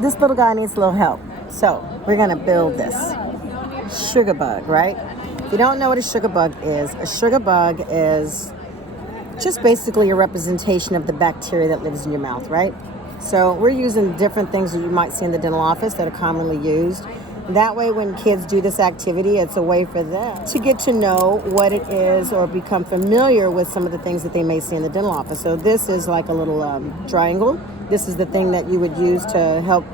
this little guy needs a little help. So we're gonna build this sugar bug, right? If you don't know what a sugar bug is just basically a representation of the bacteria that lives in your mouth, right? So we're using different things that you might see in the dental office that are commonly used. That way, when kids do this activity, it's a way for them to get to know what it is or become familiar with some of the things that they may see in the dental office. So this is like a little triangle. This is the thing that you would use to help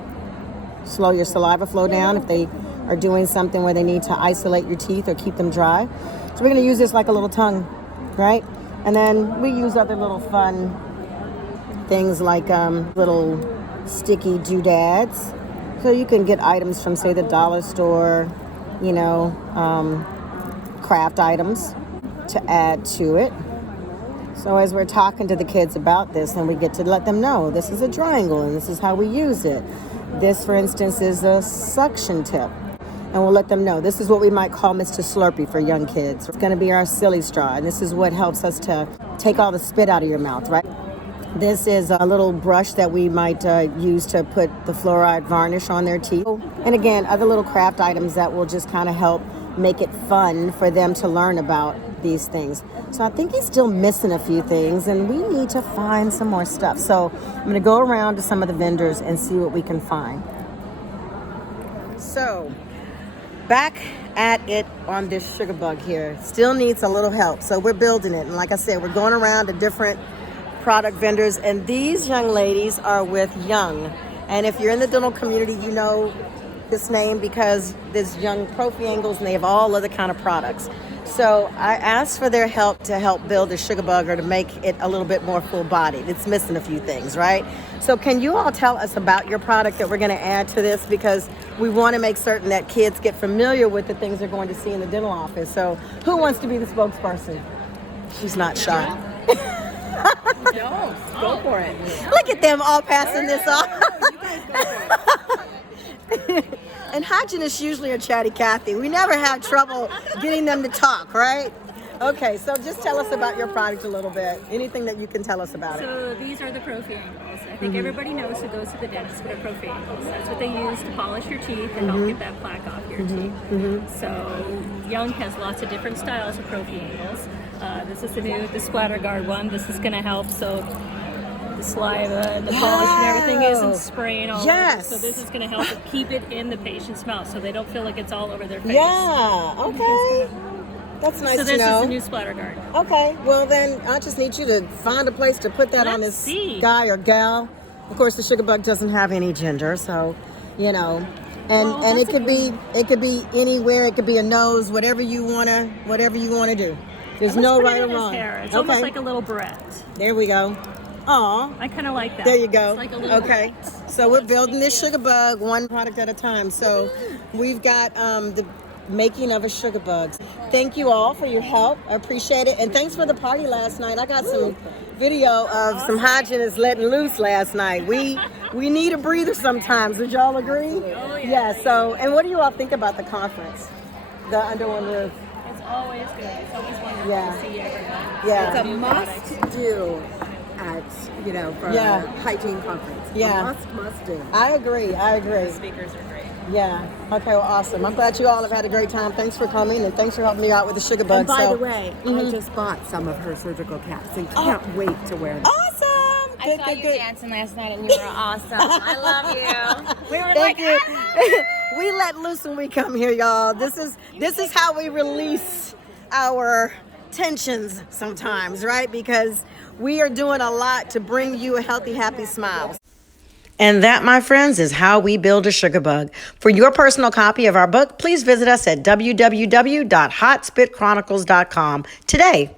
slow your saliva flow down if they are doing something where they need to isolate your teeth or keep them dry. So we're going to use this like a little tongue, right? And then we use other little fun things like little sticky doodads. So you can get items from, say, the dollar store, you know, craft items to add to it. So as we're talking to the kids about this, then we get to let them know this is a triangle and this is how we use it. This, for instance, is a suction tip. And we'll let them know this is what we might call Mr. Slurpee for young kids. It's going to be our silly straw. And this is what helps us to take all the spit out of your mouth, right? This is a little brush that we might use to put the fluoride varnish on their teeth. And again, other little craft items that will just kind of help make it fun for them to learn about these things. So I think he's still missing a few things and we need to find some more stuff. So I'm going to go around to some of the vendors and see what we can find. So back at it on this sugar bug here. Still needs a little help. So we're building it. And like I said, we're going around to different product vendors, and these young ladies are with Young. And if you're in the dental community, you know this name because there's Young Prophy Angles and they have all other kind of products. So I asked for their help to help build a sugar bug or to make it a little bit more full-bodied. It's missing a few things, right? So can you all tell us about your product that we're going to add to this, because we want to make certain that kids get familiar with the things they're going to see in the dental office. So who wants to be the spokesperson? She's not shy. No, go for it. Look at them all passing this off. You guys go for it. And hygienists usually are chatty Cathy. We never have trouble getting them to talk, right? Okay, so just tell us about your product a little bit. Anything that you can tell us about it. So these are the Prophy Angles. I think everybody knows who goes to the dentist what are Prophy Angles. That's what they use to polish your teeth and help get that plaque off your teeth. So Young has lots of different styles of Prophy Angles. This is the splatter guard one. This is going to help so the saliva and the polish and everything isn't spraying all over. So this is going to help keep it in the patient's mouth so they don't feel like it's all over their face. Yeah, okay. That's nice to know. So this is the new splatter guard. Okay, well then I just need you to find a place to put that on this guy or gal. Of course, the sugar bug doesn't have any gender, so you know, and it could be anywhere. It could be a nose, whatever you wanna do. There's no right or wrong. It's almost like a little barrette. There we go. Aw. I kind of like that. There you go. It's like a little okay. So we're building this sugar bug one product at a time. So we've got the making of a sugar bug. Thank you all for your help. I appreciate it. And thanks for the party last night. I got some video of some hygienists letting loose last night. We need a breather sometimes. Would y'all agree? Oh, yeah. So, and what do you all think about the conference? The Under One Roof. It's always good. It's always wonderful to see everyone. Yeah. It's a must do at, for a hygiene conference. Yeah. A must do. I agree. The speakers are great. Yeah. Okay, well, awesome. I'm glad you all have had a great time. Thanks for coming, and thanks for helping me out with the sugar bug. And by the way, I just bought some of her surgical caps and can't wait to wear them. Awesome! I saw you dancing last night and you were awesome. I love you. We were Thank you. We let loose when we come here, y'all. This is how we release our tensions sometimes, right? Because we are doing a lot to bring you a healthy, happy smile. And that, my friends, is how we build a sugar bug. For your personal copy of our book, please visit us at www.hotspitchronicles.com today.